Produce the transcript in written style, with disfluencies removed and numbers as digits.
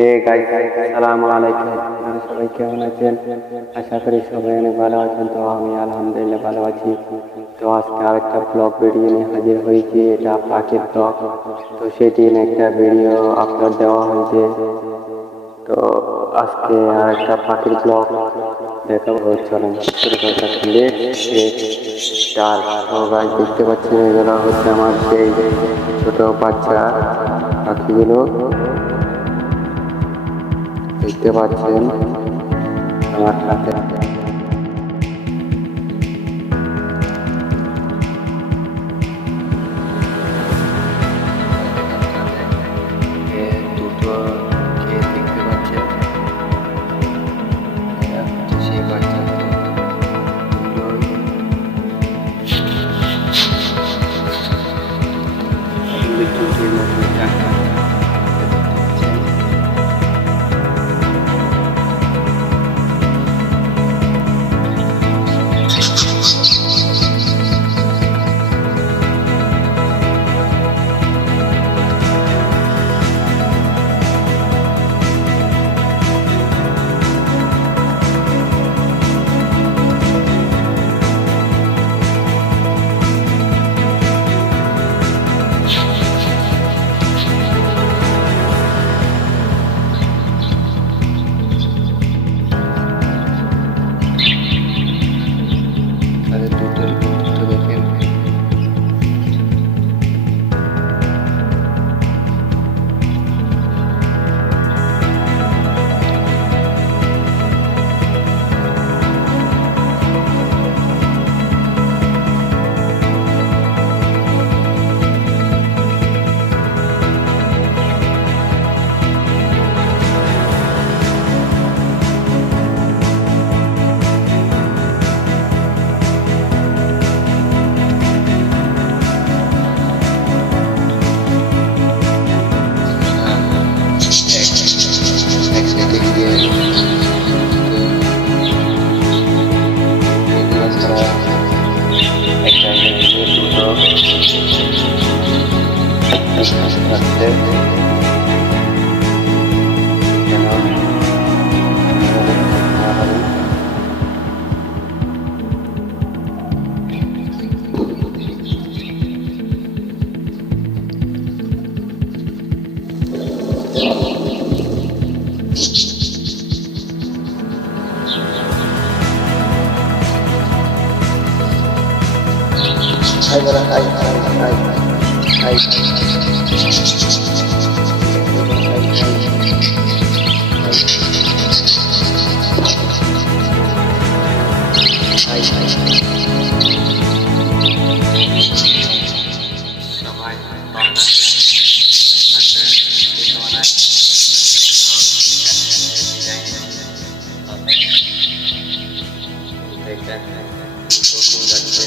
Hey guys, আসসালামু আলাইকুম। আপনারা সবাই কেমন আছেন? আশা করি সবাই অনেক ভালো আছেন। তো আমি আলহামদুলিল্লাহ ভালো আছি। তো আজকে আরেকটা ব্লগ ভিডিও নিয়ে হাজির হয়েছি। এটা পাখির ব্লগ। তো সেটি নিয়ে একটা ভিডিও আপলোড দেওয়া হয়েছে। তো আজকে আরেকটা পাখির ব্লগ দেখাবো। চলেন শুরু করা যাক। তো গাইস দেখতে পাচ্ছেন, এগুলো হচ্ছে আমার সেই ছোট বাচ্চা পাখিগুলো দেখতে পাচ্ছেন আমার হাতে। দুটো দেখতে পাচ্ছেন, সেই বাচ্চাগুলো চুটির মতো টাকা তাদের দুটো দেখেন। দেখেন, যাচ্ছে